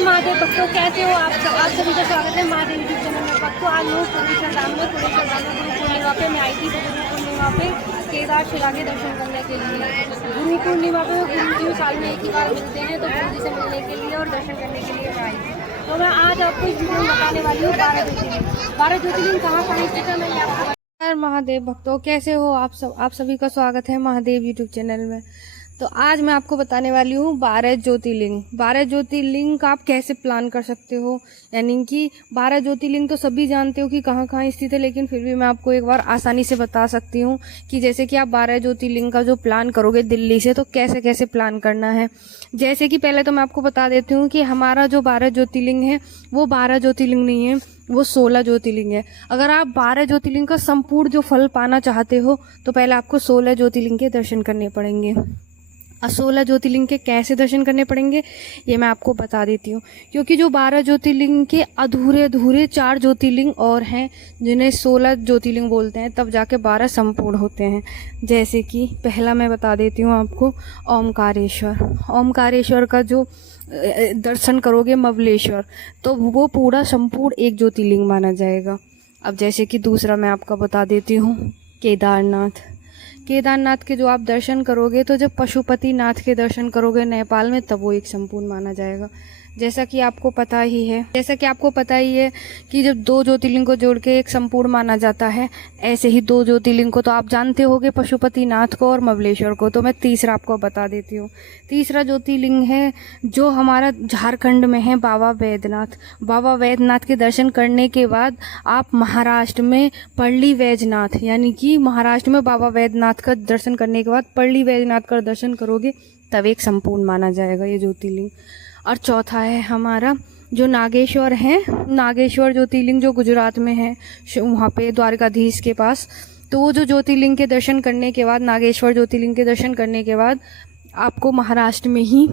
महादेव भक्तों, कैसे हो आप सभी का स्वागत है महादेव यूट्यूब चैनल में। भक्तों, आज मैं पूरी श्रद्धाम में गुरु पूर्णिमा पे मैं आई थी। तो गुरु पूर्णिमा पे केदारशिला के दर्शन करने के लिए। गुरु पूर्णिमा पे गुरु जी साल में एक ही बार मिलते हैं, तो गुरु जी से मिलने के लिए और दर्शन करने के लिए मैं आई थी। तो मैं आज आपको इस वीडियो में बताने वाली हूँ 12 ज्योतिर्लिंग कहाँ कहाँ स्थित है। मैंने आपको महादेव भक्तों, कैसे हो आप सभी का स्वागत है महादेव यूट्यूब चैनल में। तो आज मैं आपको बताने वाली हूँ 12 ज्योतिर्लिंग। 12 ज्योतिर्लिंग का आप कैसे प्लान कर सकते हो, यानी कि 12 ज्योतिर्लिंग तो सभी जानते हो कि कहाँ कहाँ स्थित है, लेकिन फिर भी मैं आपको एक बार आसानी से बता सकती हूँ कि जैसे कि आप 12 ज्योतिर्लिंग का जो प्लान करोगे दिल्ली से, तो कैसे कैसे प्लान करना है। जैसे कि पहले तो मैं आपको बता देती हूँ कि हमारा जो 12 ज्योतिर्लिंग है वो 12 ज्योतिर्लिंग नहीं है, वो 16 ज्योतिर्लिंग है। अगर आप 12 ज्योतिर्लिंग का संपूर्ण जो फल पाना चाहते हो तो पहले आपको 16 ज्योतिर्लिंग के दर्शन करने पड़ेंगे। और 16 ज्योतिर्लिंग के कैसे दर्शन करने पड़ेंगे ये मैं आपको बता देती हूँ, क्योंकि जो 12 ज्योतिर्लिंग के अधूरे अधूरे 4 ज्योतिर्लिंग और हैं जिन्हें 16 ज्योतिर्लिंग बोलते हैं, तब जाके 12 संपूर्ण होते हैं। जैसे कि पहला मैं बता देती हूँ आपको, ओमकारेश्वर। ओमकारेश्वर का जो दर्शन करोगे महाबलेश्वर, तो वो पूरा संपूर्ण एक ज्योतिर्लिंग माना जाएगा। अब जैसे कि दूसरा मैं आपका बता देती हूँ, केदारनाथ। केदारनाथ के जो आप दर्शन करोगे, तो जब पशुपतिनाथ के दर्शन करोगे नेपाल में, तब वो एक संपूर्ण माना जाएगा। जैसा कि आपको पता ही है कि जब 2 ज्योतिर्लिंग को जोड़ के एक संपूर्ण माना जाता है, ऐसे ही 2 ज्योतिर्लिंग को तो आप जानते होगे, पशुपतिनाथ को और महाबलेश्वर को। तो मैं तीसरा आपको बता देती हूँ। तीसरा ज्योतिर्लिंग है जो हमारा झारखंड में है, बाबा वैद्यनाथ। बाबा वैद्यनाथ के दर्शन करने के बाद आप महाराष्ट्र में पल्ली वैजनाथ, यानी कि महाराष्ट्र में बाबा वैद्यनाथ का दर्शन करने के बाद पल्ली वैजनाथ का दर्शन करोगे, तब एक संपूर्ण माना जाएगा ये ज्योतिर्लिंग। और चौथा है हमारा जो नागेश्वर है, नागेश्वर ज्योतिर्लिंग जो गुजरात में है, वहाँ पे द्वारकाधीश के पास। तो वो जो ज्योतिर्लिंग के दर्शन करने के बाद, नागेश्वर ज्योतिर्लिंग के दर्शन करने के बाद आपको महाराष्ट्र में ही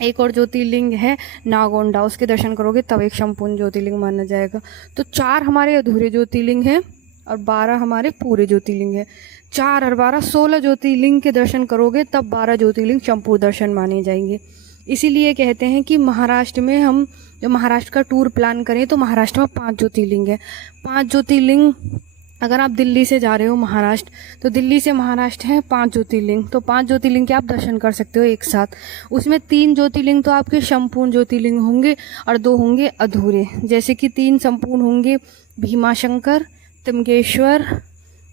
एक और ज्योतिर्लिंग है नागोंडा, उसके दर्शन करोगे, तब एक संपूर्ण ज्योतिर्लिंग माना जाएगा। तो 4 हमारे अधूरे ज्योतिर्लिंग हैं और 12 हमारे पूरे ज्योतिर्लिंग है। 4 और 12 16 ज्योतिर्लिंग के दर्शन करोगे, तब 12 ज्योतिर्लिंग संपूर्ण दर्शन माने जाएंगे। इसीलिए कहते हैं कि महाराष्ट्र में हम जो महाराष्ट्र का टूर प्लान करें, तो महाराष्ट्र में 5 ज्योतिर्लिंग है। 5 ज्योतिर्लिंग, अगर आप दिल्ली से जा रहे हो महाराष्ट्र, तो दिल्ली से महाराष्ट्र है 5 ज्योतिर्लिंग। तो 5 ज्योतिर्लिंग के आप दर्शन कर सकते हो एक साथ। उसमें 3 ज्योतिर्लिंग तो आपके संपूर्ण ज्योतिर्लिंग होंगे और 2 होंगे अधूरे। जैसे कि 3 संपूर्ण होंगे, भीमाशंकर, त्र्यंबकेश्वर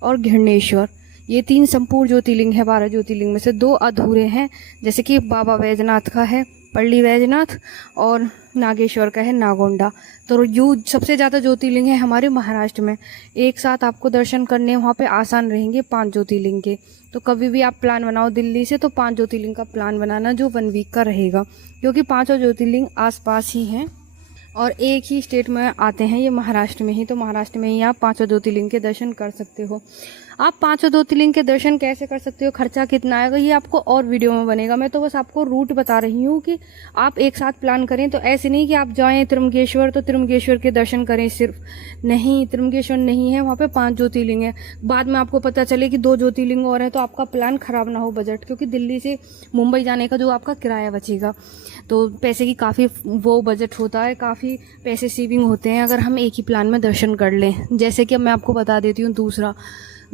और घृणेश्वर। ये 3 संपूर्ण ज्योतिर्लिंग है 12 ज्योतिर्लिंग में से। 2 अधूरे हैं, जैसे कि बाबा वैद्यनाथ का है पल्ली वैजनाथ और नागेश्वर का है नागोंडा। तो यू सबसे ज़्यादा ज्योतिर्लिंग है हमारे महाराष्ट्र में। एक साथ आपको दर्शन करने वहाँ पे आसान रहेंगे 5 ज्योतिर्लिंग के। तो कभी भी आप प्लान बनाओ दिल्ली से, तो 5 ज्योतिर्लिंग का प्लान बनाना जो 1 वीक का रहेगा, क्योंकि 5 ज्योतिर्लिंग आसपास ही हैं और एक ही स्टेट में आते हैं, ये महाराष्ट्र में ही। तो महाराष्ट्र में ही आप 5 ज्योतिर्लिंग के दर्शन कर सकते हो। आप 5 ज्योतिर्लिंग के दर्शन कैसे कर सकते हो, खर्चा कितना आएगा, ये आपको और वीडियो में बनेगा। मैं तो बस आपको रूट बता रही हूँ कि आप एक साथ प्लान करें। तो ऐसे नहीं कि आप जाएं त्र्यंबकेश्वर तो त्र्यंबकेश्वर के दर्शन करें सिर्फ, नहीं, त्र्यंबकेश्वर नहीं है, वहाँ पे 5 ज्योतिर्लिंग है। बाद में आपको पता चले कि 2 ज्योतिर्लिंग और है, तो आपका प्लान खराब ना हो बजट, क्योंकि दिल्ली से मुंबई जाने का जो आपका किराया बचेगा, तो पैसे की काफ़ी वो बजट होता है, काफ़ी पैसे सेविंग होते हैं अगर हम एक ही प्लान में दर्शन कर लें। जैसे कि अब मैं आपको बता देती हूँ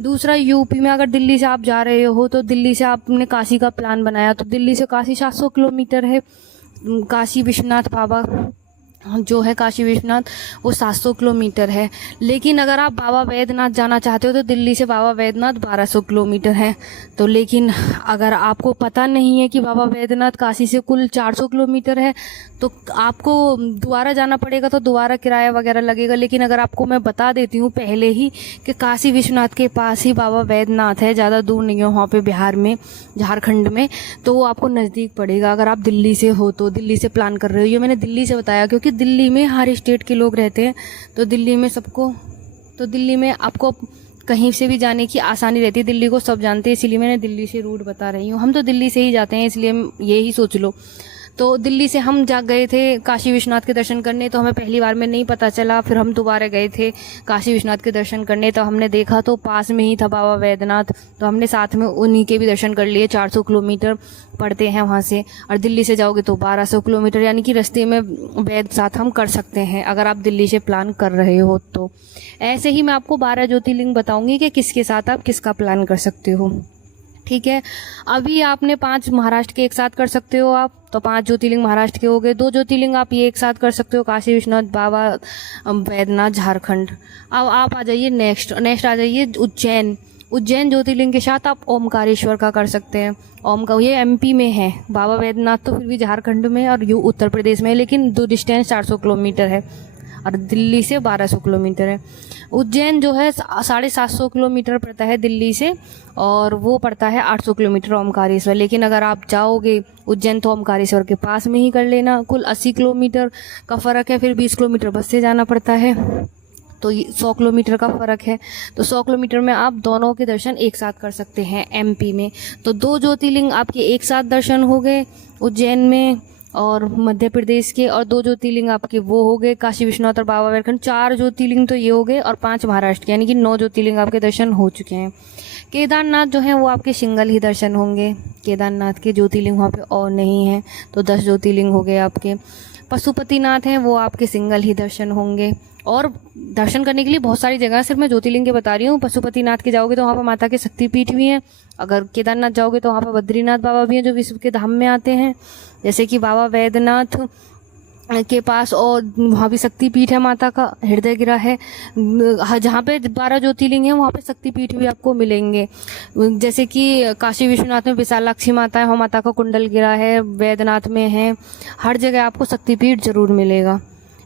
दूसरा यूपी में अगर दिल्ली से आप जा रहे हो, तो दिल्ली से आपने काशी का प्लान बनाया, तो दिल्ली से काशी 700 किलोमीटर है। काशी विश्वनाथ बाबा जो है, काशी विश्वनाथ, वो 700 किलोमीटर है। लेकिन अगर आप बाबा वैद्यनाथ जाना चाहते हो, तो दिल्ली से बाबा वैद्यनाथ 1200 किलोमीटर है। तो लेकिन अगर आपको पता नहीं है कि बाबा वैद्यनाथ काशी से कुल 400 किलोमीटर है, तो आपको दोबारा जाना पड़ेगा, तो दोबारा किराया वगैरह लगेगा। लेकिन अगर आपको मैं बता देती हूँ पहले ही कि काशी विश्वनाथ के पास ही बाबा वैद्यनाथ है, ज़्यादा दूर नहीं है वहाँ पे, बिहार में, झारखंड में, तो वो आपको नज़दीक पड़ेगा अगर आप दिल्ली से हो, तो दिल्ली से प्लान कर रहे हो। ये मैंने दिल्ली से बताया क्योंकि दिल्ली में हर स्टेट के लोग रहते हैं, तो दिल्ली में आपको कहीं से भी जाने की आसानी रहती है, दिल्ली को सब जानते हैं, इसीलिए मैंने दिल्ली से रूट बता रही हूँ। हम तो दिल्ली से ही जाते हैं, इसलिए ये ही सोच लो। तो दिल्ली से हम जा गए थे काशी विश्वनाथ के दर्शन करने, तो हमें पहली बार में नहीं पता चला, फिर हम दोबारा गए थे काशी विश्वनाथ के दर्शन करने, तो हमने देखा तो पास में ही था बाबा वैद्यनाथ, तो हमने साथ में उन्हीं के भी दर्शन कर लिए। 400 किलोमीटर पड़ते हैं वहाँ से, और दिल्ली से जाओगे तो 1200 किलोमीटर, यानी कि रास्ते में वैद्य साथ हम कर सकते हैं अगर आप दिल्ली से प्लान कर रहे हो तो। ऐसे ही मैं आपको 12 ज्योतिर्लिंग बताऊंगी कि किसके साथ आप किसका प्लान कर सकते हो। ठीक है, अभी आपने 5 महाराष्ट्र के एक साथ कर सकते हो आप, तो 5 ज्योतिर्लिंग महाराष्ट्र के हो गए। 2 ज्योतिर्लिंग आप ये एक साथ कर सकते हो, काशी विश्वनाथ, बाबा वैद्यनाथ, झारखंड। अब आप आ जाइए नेक्स्ट आ जाइए उज्जैन ज्योतिर्लिंग के साथ आप ओमकारेश्वर का कर सकते हैं। ये एमपी में है, बाबा वैद्यनाथ तो फिर भी झारखंड में और यू उत्तर प्रदेश में है, लेकिन दो डिस्टेंस 400 किलोमीटर है और दिल्ली से 1200 किलोमीटर है। उज्जैन जो है 750 किलोमीटर पड़ता है दिल्ली से, और वो पड़ता है 800 किलोमीटर ओमकारेश्वर। लेकिन अगर आप जाओगे उज्जैन तो ओमकारेश्वर के पास में ही कर लेना। कुल 80 किलोमीटर का फ़र्क है, फिर 20 किलोमीटर बस से जाना पड़ता है, तो 100 किलोमीटर का फ़र्क है। तो 100 किलोमीटर में आप दोनों के दर्शन एक साथ कर सकते हैं एमपी में। तो 2 ज्योतिर्लिंग आपके एक साथ दर्शन हो गए उज्जैन में और मध्य प्रदेश के, और 2 ज्योतिर्लिंग आपके वो हो गए काशी विश्वनाथ और बाबा वैद्यनाथ। 4 ज्योतिर्लिंग तो ये हो गए और 5 महाराष्ट्र के, यानी कि 9 ज्योतिर्लिंग आपके दर्शन हो चुके हैं। केदारनाथ जो है वो आपके सिंगल ही दर्शन होंगे, केदारनाथ के ज्योतिर्लिंग वहाँ पे और नहीं है, तो 10 ज्योतिर्लिंग हो गए आपके। पशुपतिनाथ हैं वो आपके सिंगल ही दर्शन होंगे, और दर्शन करने के लिए बहुत सारी जगह है, सिर्फ मैं ज्योतिर्लिंग के बता रही हूँ। पशुपतिनाथ के जाओगे तो वहाँ पर माता के शक्तिपीठ भी हैं। अगर केदारनाथ जाओगे तो वहाँ पर बद्रीनाथ बाबा भी हैं जो विश्व के धाम में आते हैं, जैसे कि बाबा वैद्यनाथ के पास, और वहाँ भी शक्तिपीठ है, माता का हृदय गिरा है। जहाँ पे 12 ज्योतिर्लिंग है वहाँ पे शक्तिपीठ भी आपको मिलेंगे, जैसे कि काशी विश्वनाथ में विशालाक्षी माता है, वहाँ माता का कुंडल गिरा है, वैद्यनाथ में है, हर जगह आपको शक्तिपीठ जरूर मिलेगा।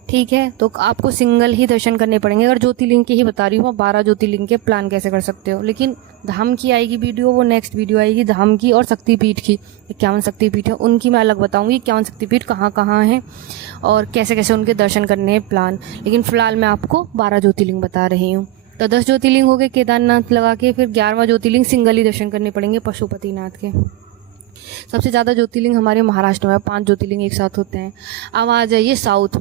ठीक है, तो आपको सिंगल ही दर्शन करने पड़ेंगे। अगर ज्योतिर्लिंग की ही बता रही हूँ, 12 ज्योतिर्लिंग के प्लान कैसे कर सकते हो। लेकिन धाम की आएगी वीडियो, वो नेक्स्ट वीडियो आएगी धाम की और शक्तिपीठ की। 51 शक्तिपीठ है, उनकी मैं अलग बताऊंगी 51 शक्तिपीठ कहाँ कहाँ हैं और कैसे कैसे उनके दर्शन करने हैं प्लान। लेकिन फिलहाल मैं आपको 12 ज्योतिर्लिंग बता रही हूँ। तो 10 ज्योतिर्लिंग हो गए केदारनाथ लगा के, फिर 11वां ज्योतिर्लिंग सिंगल ही दर्शन करने पड़ेंगे पशुपतिनाथ के। सबसे ज़्यादा ज्योतिर्लिंग हमारे महाराष्ट्र में, 5 ज्योतिर्लिंग एक साथ होते हैं। अब आ जाइए साउथ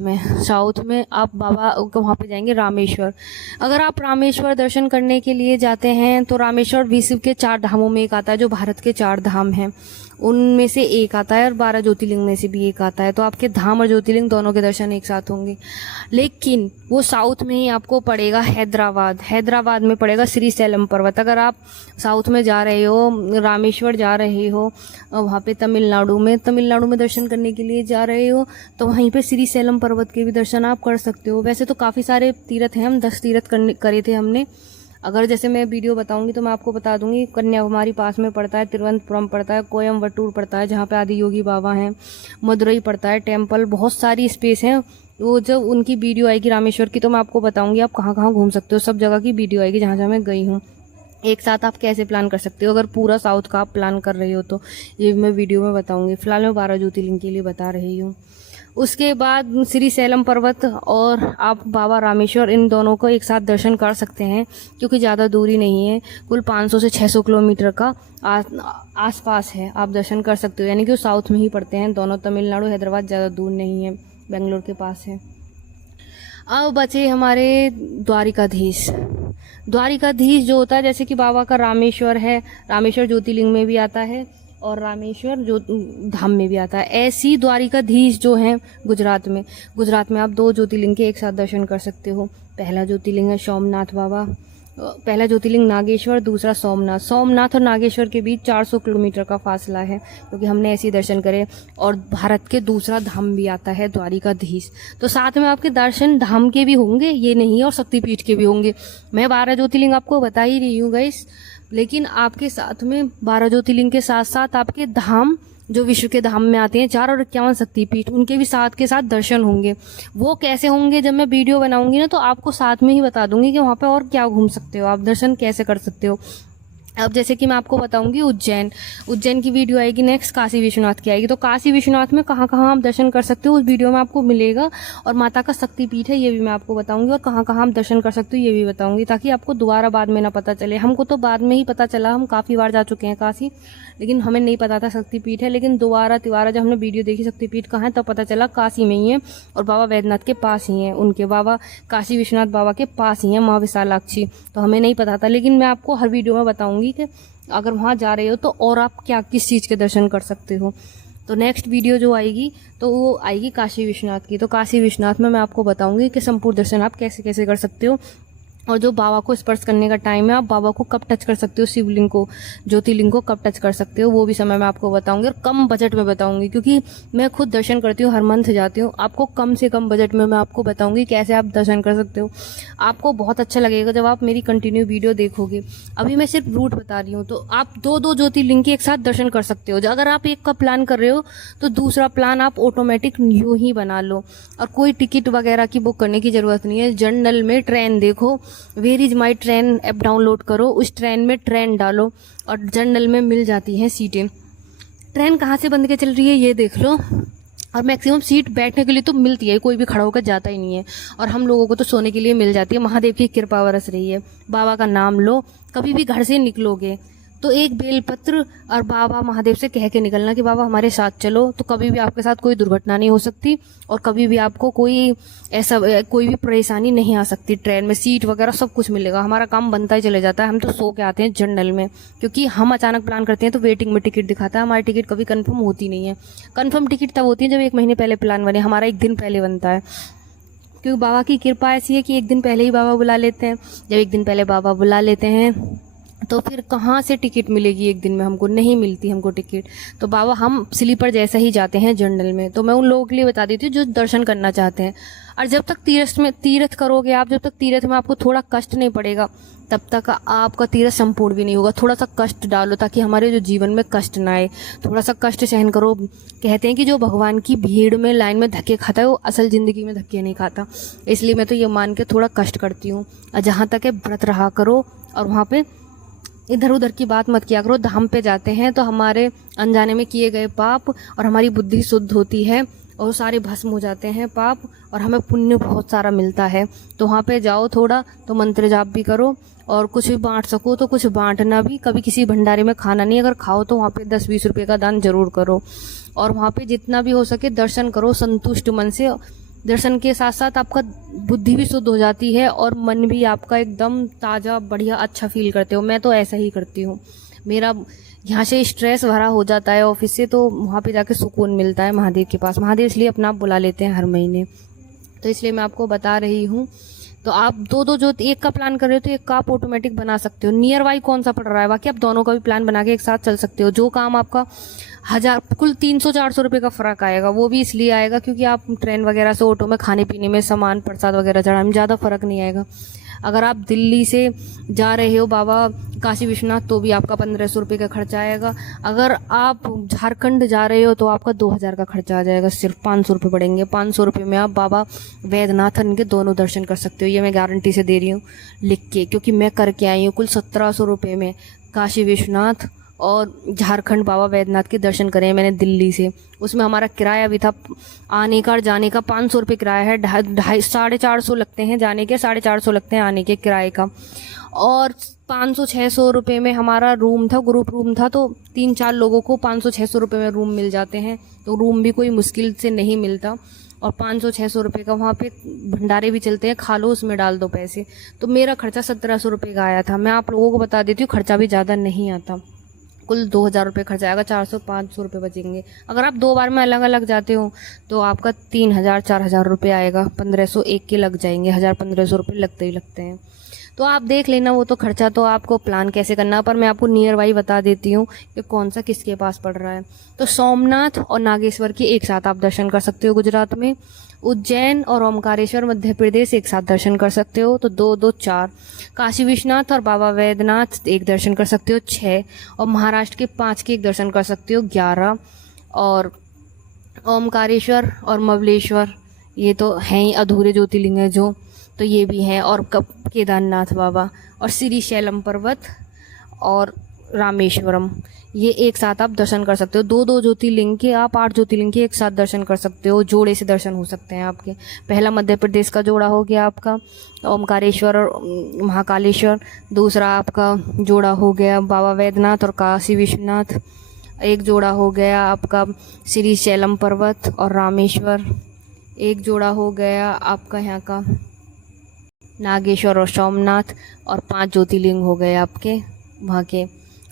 में आप बाबा वहाँ पे जाएंगे रामेश्वर। अगर आप रामेश्वर दर्शन करने के लिए जाते हैं तो रामेश्वर विश्व के 4 धामों में एक आता है, जो भारत के 4 धाम हैं उनमें से एक आता है, और 12 ज्योतिर्लिंग में से भी एक आता है। तो आपके धाम और ज्योतिर्लिंग दोनों के दर्शन एक साथ होंगे। लेकिन वो साउथ में ही आपको पड़ेगा, हैदराबाद में पड़ेगा श्रीशैलम पर्वत। अगर आप साउथ में जा रहे हो, रामेश्वर जा रहे हो, वहाँ पे तमिलनाडु में दर्शन करने के लिए जा रहे हो, तो वहीं पे श्रीशैलम पर्वत के भी दर्शन आप कर सकते हो। वैसे तो काफ़ी सारे तीर्थ हैं, हम 10 तीर्थ करे थे हमने। अगर जैसे मैं वीडियो बताऊंगी तो मैं आपको बता दूंगी, कन्याकुमारी पास में पड़ता है, तिरुवनंतपुरम पड़ता है, कोयम्बटूर पड़ता है जहाँ पे आदि योगी बाबा हैं, मदुरई पड़ता है, टेम्पल, बहुत सारी स्पेस हैं। वो जब उनकी वीडियो आएगी रामेश्वर की तो मैं आपको बताऊंगी आप कहाँ कहाँ घूम सकते हो। सब जगह की वीडियो आएगी जहाँ जहाँ मैं गई हूँ। एक साथ आप कैसे प्लान कर सकते हो अगर पूरा साउथ का आप प्लान कर रहे हो, तो ये मैं वीडियो में बताऊंगी। फिलहाल मैं 12 ज्योतिर्लिंग के लिए बता रही हूँ। उसके बाद श्रीशैलम पर्वत और आप बाबा रामेश्वर, इन दोनों को एक साथ दर्शन कर सकते हैं क्योंकि ज़्यादा दूरी नहीं है, कुल 500 से 600 किलोमीटर का आसपास है, आप दर्शन कर सकते हो। यानी कि वो साउथ में ही पड़ते हैं दोनों, तमिलनाडु हैदराबाद ज़्यादा दूर नहीं है, बेंगलोर के पास है। अब बचे हमारे द्वारिकाधीश जो होता है, जैसे कि बाबा का रामेश्वर है, रामेश्वर ज्योतिर्लिंग में भी आता है और रामेश्वर जो धाम में भी आता है। ऐसी द्वारिकाधीश जो हैं गुजरात में आप 2 ज्योतिर्लिंग के एक साथ दर्शन कर सकते हो। पहला ज्योतिर्लिंग है सोमनाथ बाबा, पहला ज्योतिर्लिंग नागेश्वर, दूसरा सोमनाथ और नागेश्वर के बीच 400 किलोमीटर का फासला है, क्योंकि हमने ऐसे ही दर्शन करे। और भारत के दूसरा धाम भी आता है द्वारिकाधीश, तो साथ में आपके दर्शन धाम के भी होंगे, ये नहीं और शक्तिपीठ के भी होंगे। मैं 12 ज्योतिर्लिंग आपको बता ही रही हूँ गाइस, लेकिन आपके साथ में 12 ज्योतिर्लिंग के साथ साथ आपके धाम जो विश्व के धाम में आते हैं 4 और 51 शक्तिपीठ, उनके भी साथ के साथ दर्शन होंगे। वो कैसे होंगे जब मैं वीडियो बनाऊंगी ना, तो आपको साथ में ही बता दूंगी कि वहाँ पे और क्या घूम सकते हो, आप दर्शन कैसे कर सकते हो। अब जैसे कि मैं आपको बताऊंगी उज्जैन की वीडियो आएगी, नेक्स्ट काशी विश्वनाथ की आएगी। तो काशी विश्वनाथ में कहाँ कहाँ आप दर्शन कर सकते हो उस वीडियो में आपको मिलेगा, और माता का शक्तिपीठ है ये भी मैं आपको बताऊंगी, और कहाँ कहाँ आप दर्शन कर सकते हो ये भी बताऊंगी, ताकि आपको दोबारा बाद में ना पता चले। हमको तो बाद में ही पता चला, हम काफ़ी बार जा चुके हैं काशी, लेकिन हमें नहीं पता था शक्तिपीठ है। लेकिन दोबारा तिबारा जब हमने वीडियो देखी शक्तिपीठ कहाँ है तब पता चला काशी में ही है, और बाबा वैद्यनाथ के पास ही है, उनके बाबा काशी विश्वनाथ बाबा के पास ही है, माँ विशालाक्षी। तो हमें नहीं पता था, लेकिन मैं आपको हर वीडियो में बताऊंगी कि अगर वहाँ जा रहे हो तो और आप क्या किस चीज़ के दर्शन कर सकते हो। तो नेक्स्ट वीडियो जो आएगी तो वो आएगी काशी विश्वनाथ की। तो काशी विश्वनाथ में मैं आपको बताऊंगी कि संपूर्ण दर्शन आप कैसे कैसे कर सकते हो, और जो बाबा को स्पर्श करने का टाइम है आप बाबा को कब टच कर सकते हो, शिवलिंग को, ज्योतिर्लिंग को कब टच कर सकते हो, वो भी समय मैं आपको बताऊंगी, और कम बजट में बताऊंगी, क्योंकि मैं खुद दर्शन करती हूँ, हर मंथ जाती हूँ। आपको कम से कम बजट में मैं आपको बताऊंगी कैसे आप दर्शन कर सकते हो। आपको बहुत अच्छा लगेगा जब आप मेरी कंटिन्यू वीडियो देखोगे। अभी मैं सिर्फ रूट बता रही हूँ, तो आप दो ज्योतिर्लिंग के एक साथ दर्शन कर सकते हो। अगर आप एक का प्लान कर रहे हो तो दूसरा प्लान आप ऑटोमेटिक यूँ ही बना लो, और कोई टिकट वगैरह की बुक करने की ज़रूरत नहीं है। जनरल में ट्रेन देखो, where is my train app download करो, उस ट्रेन में ट्रेन डालो और जनरल में मिल जाती हैं सीटें। ट्रेन कहाँ से बंद के चल रही है ये देख लो, और मैक्सिमम सीट बैठने के लिए तो मिलती है, कोई भी खड़ा होकर जाता ही नहीं है, और हम लोगों को तो सोने के लिए मिल जाती है। महादेव की कृपा बरस रही है। बाबा का नाम लो, कभी भी घर से निकलोगे तो एक बेलपत्र और बाबा महादेव से कह के निकलना कि बाबा हमारे साथ चलो, तो कभी भी आपके साथ कोई दुर्घटना नहीं हो सकती, और कभी भी आपको कोई भी परेशानी नहीं आ सकती। ट्रेन में सीट वगैरह सब कुछ मिलेगा, हमारा काम बनता ही चले जाता है। हम तो सो के आते हैं जनरल में, क्योंकि हम अचानक प्लान करते हैं तो वेटिंग में टिकट दिखाता है, हमारी टिकट कभी कंफर्म होती नहीं है। कंफर्म टिकट तब होती है जब 1 महीने पहले प्लान बने, हमारा 1 दिन पहले बनता है, क्योंकि बाबा की कृपा ऐसी है कि 1 दिन पहले ही बाबा बुला लेते हैं। जब 1 दिन पहले बाबा बुला लेते हैं तो फिर कहाँ से टिकट मिलेगी 1 दिन में, हमको नहीं मिलती हमको टिकट। तो बाबा हम स्लीपर जैसा ही जाते हैं जनरल में। तो मैं उन लोगों के लिए बता देती हूँ जो दर्शन करना चाहते हैं। और जब तक तीर्थ करोगे आप, जब तक तीर्थ में आपको थोड़ा कष्ट नहीं पड़ेगा तब तक आपका तीर्थ संपूर्ण भी नहीं होगा। थोड़ा सा कष्ट डालो ताकि हमारे जो जीवन में कष्ट ना आए, थोड़ा सा कष्ट सहन करो। कहते हैं कि जो भगवान की भीड़ में लाइन में धक्के खाता है वो असल ज़िंदगी में धक्के नहीं खाता। इसलिए मैं तो ये मान के थोड़ा कष्ट करती हूँ। और जहाँ तक है व्रत रहा करो, और वहाँ पर इधर उधर की बात मत किया करो। धाम पे जाते हैं तो हमारे अनजाने में किए गए पाप और हमारी बुद्धि शुद्ध होती है, और सारे भस्म हो जाते हैं पाप, और हमें पुण्य बहुत सारा मिलता है। तो वहाँ पे जाओ थोड़ा तो मंत्र जाप भी करो, और कुछ भी बांट सको तो कुछ बांटना भी। कभी किसी भंडारे में खाना नहीं, अगर खाओ तो वहाँ पे 10-20 रुपये का दान जरूर करो। और वहाँ पे जितना भी हो सके दर्शन करो संतुष्ट मन से। दर्शन के साथ साथ आपका बुद्धि भी शुद्ध हो जाती है, और मन भी आपका एकदम ताज़ा बढ़िया अच्छा फील करते हो। मैं तो ऐसा ही करती हूँ। मेरा यहाँ से स्ट्रेस भरा हो जाता है ऑफिस से, तो वहाँ पे जाके सुकून मिलता है महादेव के पास। महादेव इसलिए अपना आप बुला लेते हैं हर महीने, तो इसलिए मैं आपको बता रही हूँ। तो आप दो जो एक का प्लान कर रहे हो तो एक का आप ऑटोमेटिक बना सकते हो। नियर बाई कौन सा पड़ रहा है, बाकी आप दोनों का भी प्लान बना के एक साथ चल सकते हो। जो काम आपका कुल 300-400 रुपये का फ़र्क आएगा, वो भी इसलिए आएगा क्योंकि आप ट्रेन वगैरह से ऑटो में खाने पीने में सामान प्रसाद वगैरह चढ़ाने में ज़्यादा फ़र्क नहीं आएगा। अगर आप दिल्ली से जा रहे हो बाबा काशी विश्वनाथ तो भी आपका 1500 रुपये का खर्चा आएगा। अगर आप झारखंड जा रहे हो तो आपका 2000 का खर्चा आ जाएगा, सिर्फ 500 रुपये पड़ेंगे। 500 रुपये में आप बाबा वैद्यनाथ के दोनों दर्शन कर सकते हो। ये मैं गारंटी से दे रही हूँ लिख के, क्योंकि मैं करके आई हूँ। कुल 1700 रुपये में काशी विश्वनाथ और झारखंड बाबा वैद्यनाथ के दर्शन करे मैंने दिल्ली से। उसमें हमारा किराया भी था आने का और जाने का। 500 रुपये किराया है, 450 लगते हैं जाने के, 450 लगते हैं आने के किराए का। और 500-600 रुपये में हमारा रूम था, ग्रुप रूम था, तो 3-4 लोगों को 500-600 रुपये में रूम मिल जाते हैं। तो रूम भी कोई मुश्किल से नहीं मिलता। और 500-600 रुपये का वहाँ पे भंडारे भी चलते हैं, खा लो उसमें डाल दो पैसे। तो मेरा खर्चा 1700 रुपये का आया था। मैं आप लोगों को बता देती हूँ खर्चा भी ज़्यादा नहीं आता। कुल 2000 रुपये खर्चा आएगा, 400-500 रुपये बचेंगे। अगर आप 2 बार में अलग अलग जाते हो तो आपका 3000-4000 रुपये आएगा। 1500 एक के लग जाएंगे, 1000-1500 रुपये लगते ही लगते हैं। तो आप देख लेना, वो तो खर्चा तो आपको प्लान कैसे करना है। पर मैं आपको नियर बाई बता देती हूँ कि कौन सा किसके पास पड़ रहा है। तो सोमनाथ और नागेश्वर के एक साथ आप दर्शन कर सकते हो गुजरात में। उज्जैन और ओमकारेश्वर मध्य प्रदेश एक साथ दर्शन कर सकते हो, तो 2-2 4। काशी विश्वनाथ और बाबा वैद्यनाथ एक दर्शन कर सकते हो, 6। और महाराष्ट्र के 5 के एक दर्शन कर सकते हो, 11। और ओमकारेश्वर और महाबलेश्वर ये तो हैं ही अधूरे ज्योतिर्लिंग है जो, तो ये भी हैं। और केदारनाथ बाबा और श्री शैलम पर्वत और रामेश्वरम, ये एक साथ आप दर्शन कर सकते हो। 2-2 ज्योतिर्लिंग के आप 8 ज्योतिर्लिंग के एक साथ दर्शन कर सकते हो, जोड़े से दर्शन हो सकते हैं आपके। पहला मध्य प्रदेश का जोड़ा हो गया आपका ओमकारेश्वर और महाकालेश्वर, दूसरा आपका जोड़ा हो गया बाबा वैद्यनाथ और काशी विश्वनाथ, एक जोड़ा हो गया आपका श्री शैलम पर्वत और रामेश्वर, एक जोड़ा हो गया आपका यहाँ का नागेश्वर और सोमनाथ, और 5 ज्योतिर्लिंग हो गए आपके वहाँ के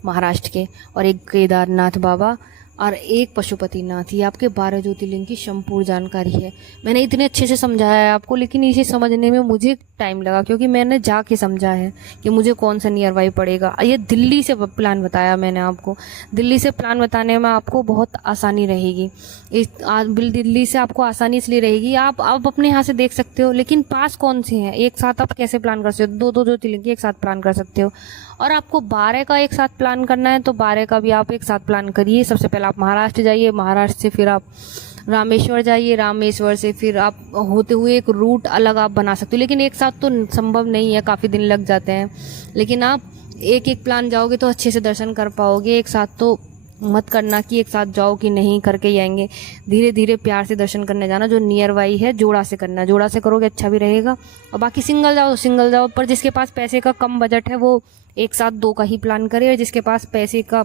महाराष्ट्र के, और एक केदारनाथ बाबा और एक पशुपतिनाथ। ये आपके 12 ज्योतिर्लिंग की संपूर्ण जानकारी है। मैंने इतने अच्छे से समझाया है आपको, लेकिन इसे समझने में मुझे टाइम लगा क्योंकि मैंने जाके समझा है कि मुझे कौन सा नियर बाई पड़ेगा। ये दिल्ली से प्लान बताया मैंने आपको, दिल्ली से प्लान बताने में आपको बहुत आसानी रहेगी। दिल्ली से आपको आसानी इसलिए रहेगी, आप अपने यहाँ से देख सकते हो, लेकिन पास कौन से हैं एक साथ आप कैसे प्लान कर सकते हो? 2-2 ज्योतिर्लिंग एक साथ प्लान कर सकते हो। और आपको 12 का एक साथ प्लान करना है तो 12 का भी आप एक साथ प्लान करिए। सबसे पहले आप महाराष्ट्र जाइए, महाराष्ट्र से फिर आप रामेश्वर जाइए, रामेश्वर से फिर आप होते हुए एक रूट अलग आप बना सकते हो, लेकिन एक साथ तो संभव नहीं है, काफ़ी दिन लग जाते हैं। लेकिन आप एक एक प्लान जाओगे तो अच्छे से दर्शन कर पाओगे। एक साथ तो मत करना कि एक साथ जाओ कि नहीं करके ही आएंगे, धीरे धीरे प्यार से दर्शन करने जाना। जो नियर बाई है जोड़ा से करना, जोड़ा से करोगे अच्छा भी रहेगा। और बाकी सिंगल जाओ तो सिंगल जाओ, पर जिसके पास पैसे का कम बजट है वो एक साथ 2 का ही प्लान करे, और जिसके पास पैसे का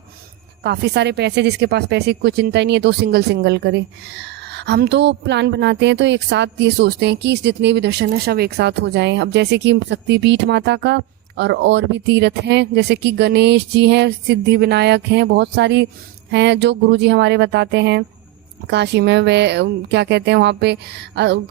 काफ़ी सारे पैसे, जिसके पास पैसे की कोई चिंता ही नहीं है तो सिंगल करे। हम तो प्लान बनाते हैं तो एक साथ ये सोचते हैं कि जितने भी दर्शन है सब एक साथ हो जाएं। अब जैसे कि शक्तिपीठ माता का और भी तीर्थ हैं, जैसे कि गणेश जी हैं, सिद्धि विनायक हैं, बहुत सारी हैं जो गुरुजी हमारे बताते हैं। काशी में वे क्या कहते हैं वहाँ पे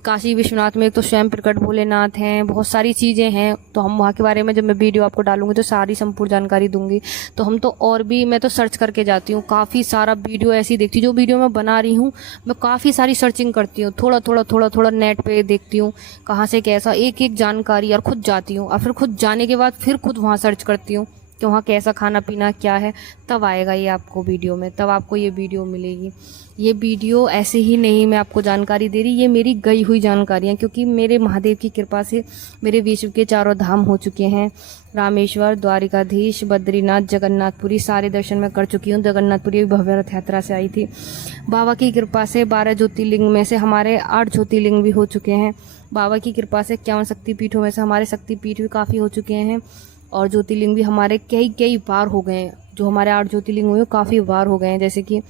काशी विश्वनाथ में तो स्वयं प्रकट भोलेनाथ हैं, बहुत सारी चीज़ें हैं। तो हम वहाँ के बारे में जब मैं वीडियो आपको डालूंगी तो सारी संपूर्ण जानकारी दूंगी। तो हम तो और भी, मैं तो सर्च करके जाती हूँ, काफ़ी सारा वीडियो ऐसी देखती हूँ, जो वीडियो मैं बना रही हूँ मैं काफ़ी सारी सर्चिंग करती हूँ, थोड़ा नेट पे देखती हूँ कहाँ से कैसा एक एक जानकारी, और खुद जाती हूँ, और फिर खुद जाने के बाद फिर खुद वहाँ सर्च करती हूँ कि वहाँ कैसा खाना पीना क्या है, तब आएगा ये आपको वीडियो में, तब आपको ये वीडियो मिलेगी। ये वीडियो ऐसे ही नहीं मैं आपको जानकारी दे रही, ये मेरी गई हुई जानकारियाँ, क्योंकि मेरे महादेव की कृपा से मेरे विश्व के 4 धाम हो चुके हैं। रामेश्वर, द्वारिकाधीश, बद्रीनाथ, जगन्नाथपुरी सारे दर्शन मैं कर चुकी हूँ। जगन्नाथपुरी भव्य रथ यात्रा से आई थी। बाबा की कृपा से 12 ज्योतिर्लिंग में से हमारे 8 ज्योतिर्लिंग भी हो चुके हैं। बाबा की कृपा से 51 शक्तिपीठों में से हमारे शक्तिपीठ भी काफ़ी हो चुके हैं, और ज्योतिर्लिंग भी हमारे कई बार हो गए हैं। जो हमारे 8 ज्योतिर्लिंग हुए काफ़ी बार हो गए हैं, जैसे कि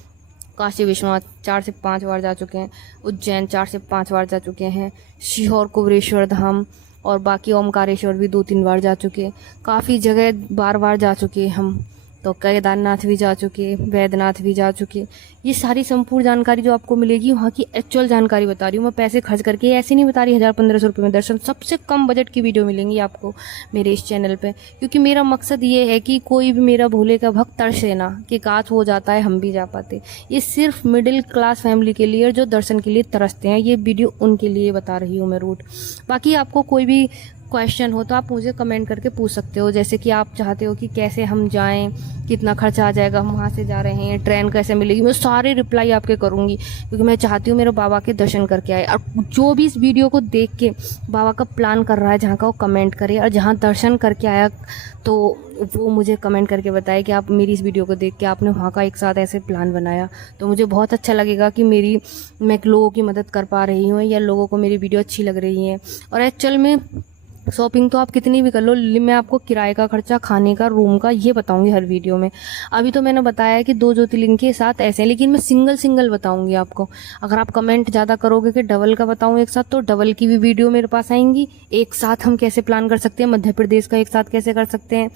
काशी विश्वनाथ 4 से 5 बार जा चुके हैं, उज्जैन 4 से 5 बार जा चुके हैं, सीहोर कुबेरेश्वर धाम, और बाकी ओमकारेश्वर भी 2-3 बार जा चुके हैं। काफ़ी जगह बार जा चुके हैं हम। तो केदारनाथ भी जा चुके, वैद्यनाथ भी जा चुके। ये सारी संपूर्ण जानकारी जो आपको मिलेगी वहाँ की एक्चुअल जानकारी बता रही हूँ मैं, पैसे खर्च करके ऐसे नहीं बता रही 1000-1500 रुपये में दर्शन। सबसे कम बजट की वीडियो मिलेंगी आपको मेरे इस चैनल पे, क्योंकि मेरा मकसद ये है कि कोई भी मेरा भोले का भक्त तरसे ना कि काश वो जाता है हम भी जा पाते। ये सिर्फ मिडिल क्लास फैमिली के लिए जो दर्शन के लिए तरसते हैं, ये वीडियो उनके लिए बता रही हूँ मैं रूट। बाकी आपको कोई भी क्वेश्चन हो तो आप मुझे कमेंट करके पूछ सकते हो, जैसे कि आप चाहते हो कि कैसे हम जाएं, कितना खर्चा आ जाएगा, हम वहाँ से जा रहे हैं, ट्रेन कैसे मिलेगी, मैं सारे रिप्लाई आपके करूँगी, क्योंकि मैं चाहती हूँ मेरे बाबा के दर्शन करके आए। और जो भी इस वीडियो को देख के बाबा का प्लान कर रहा है जहाँ का, वो कमेंट करे, और जहाँ दर्शन करके आया तो वो मुझे कमेंट करके बताए कि आप मेरी इस वीडियो को देख के आपने वहाँ का एक साथ ऐसे प्लान बनाया। तो मुझे बहुत अच्छा लगेगा कि मैं लोगों की मदद कर पा रही हूँ, या लोगों को मेरी वीडियो अच्छी लग रही है। और एक्चुअल में शॉपिंग तो आप कितनी भी कर लो, मैं आपको किराए का खर्चा, खाने का, रूम का ये बताऊंगी हर वीडियो में। अभी तो मैंने बताया है कि 2 ज्योतिर्लिंग के साथ ऐसे हैं, लेकिन मैं सिंगल बताऊंगी आपको। अगर आप कमेंट ज़्यादा करोगे कि डबल का बताऊं एक साथ, तो डबल की भी वीडियो मेरे पास आएंगी। एक साथ हम कैसे प्लान कर सकते हैं, मध्य प्रदेश का एक साथ कैसे कर सकते हैं,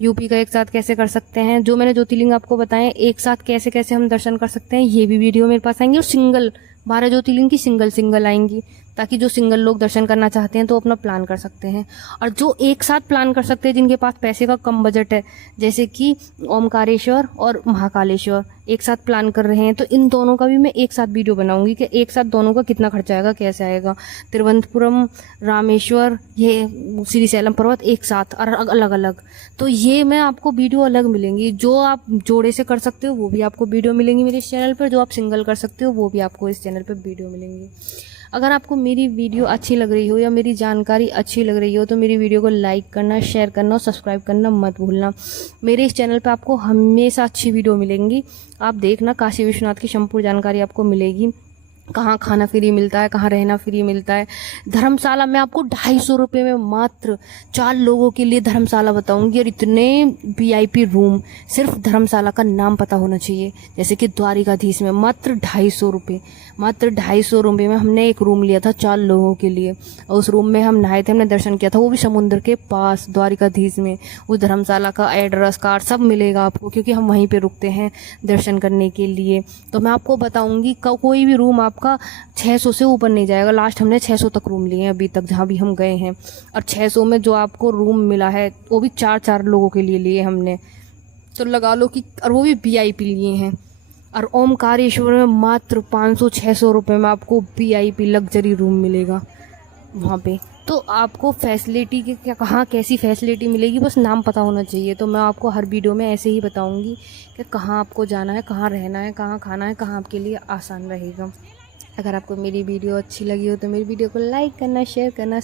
यूपी का एक साथ कैसे कर सकते हैं, जो मैंने ज्योतिर्लिंग आपको बताएं एक साथ कैसे हम दर्शन कर सकते हैं, ये भी वीडियो मेरे पास आएंगी। और सिंगल 12 ज्योतिर्लिंग की सिंगल आएंगी, ताकि जो सिंगल लोग दर्शन करना चाहते हैं तो अपना प्लान कर सकते हैं। और जो एक साथ प्लान कर सकते हैं, जिनके पास पैसे का कम बजट है, जैसे कि ओमकारेश्वर और महाकालेश्वर एक साथ प्लान कर रहे हैं, तो इन दोनों का भी मैं एक साथ वीडियो बनाऊंगी कि एक साथ दोनों का कितना खर्चा आएगा, कैसे आएगा। तिरुवनंतपुरम, रामेश्वर, ये श्री शैलम पर्वत एक साथ और अलग, तो ये मैं आपको वीडियो अलग मिलेंगी। जो आप जोड़े से कर सकते हो वो भी आपको वीडियो मिलेंगी मेरे इस चैनल पर, जो आप सिंगल कर सकते हो वो भी आपको इस चैनल पर वीडियो मिलेंगी। अगर आपको मेरी वीडियो अच्छी लग रही हो या मेरी जानकारी अच्छी लग रही हो तो मेरी वीडियो को लाइक करना, शेयर करना और सब्सक्राइब करना मत भूलना। मेरे इस चैनल पे आपको हमेशा अच्छी वीडियो मिलेंगी। आप देखना, काशी विश्वनाथ की संपूर्ण जानकारी आपको मिलेगी। कहाँ खाना फ्री मिलता है, कहाँ रहना फ्री मिलता है। धर्मशाला में आपको 250 रुपये में मात्र 4 लोगों के लिए धर्मशाला बताऊंगी, और इतने VIP रूम। सिर्फ धर्मशाला का नाम पता होना चाहिए, जैसे कि द्वारिकाधीश में मात्र 250 रुपये, मात्र 250 रुपये में हमने एक रूम लिया था 4 लोगों के लिए, और उस रूम में हम नहाए थे, हमने दर्शन किया था, वो भी समुद्र के पास द्वारिकाधीश में। उस धर्मशाला का एड्रेस कार्ड सब मिलेगा आपको, क्योंकि हम वहीं पे रुकते हैं दर्शन करने के लिए। तो मैं आपको बताऊंगी कोई भी रूम आपका 600 से ऊपर नहीं जाएगा। लास्ट हमने 600 तक रूम लिए हैं अभी तक जहाँ भी हम गए हैं, और 600 में जो आपको रूम मिला है वो भी 4-4 लोगों के लिए लिए हमने, तो लगा लो कि, और वो भी VIP लिए हैं। और ओमकारेश्वर में मात्र 500-600 रुपये में आपको VIP लग्जरी रूम मिलेगा वहाँ पे। तो आपको फैसिलिटी के क्या, कहाँ कैसी फैसिलिटी मिलेगी, बस नाम पता होना चाहिए। तो मैं आपको हर वीडियो में ऐसे ही बताऊँगी कि कहाँ आपको जाना है, कहाँ रहना है, कहाँ खाना है, कहाँ आपके लिए आसान रहेगा। अगर आपको मेरी वीडियो अच्छी लगी हो तो मेरी वीडियो को लाइक करना, शेयर करना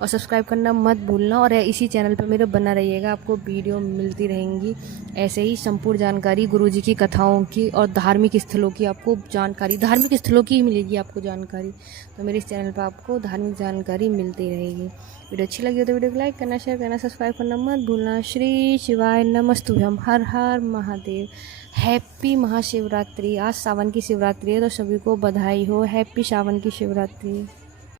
और सब्सक्राइब करना मत भूलना। और इसी चैनल पर मेरे बना रहिएगा, आपको वीडियो मिलती रहेंगी ऐसे ही संपूर्ण जानकारी गुरुजी की कथाओं की और धार्मिक स्थलों की आपको जानकारी, धार्मिक स्थलों की ही मिलेगी आपको जानकारी। तो मेरे इस चैनल पर आपको धार्मिक जानकारी मिलती रहेगी। वीडियो अच्छी लगी हो तो वीडियो को लाइक करना, शेयर करना, सब्सक्राइब करना मत भूलना। श्री शिवाय नमस्तुभ्यम, हर हर महादेव। हैप्पी महाशिवरात्रि। आज सावन की शिवरात्रि है, तो सभी को बधाई हो। हैप्पी सावन की शिवरात्रि।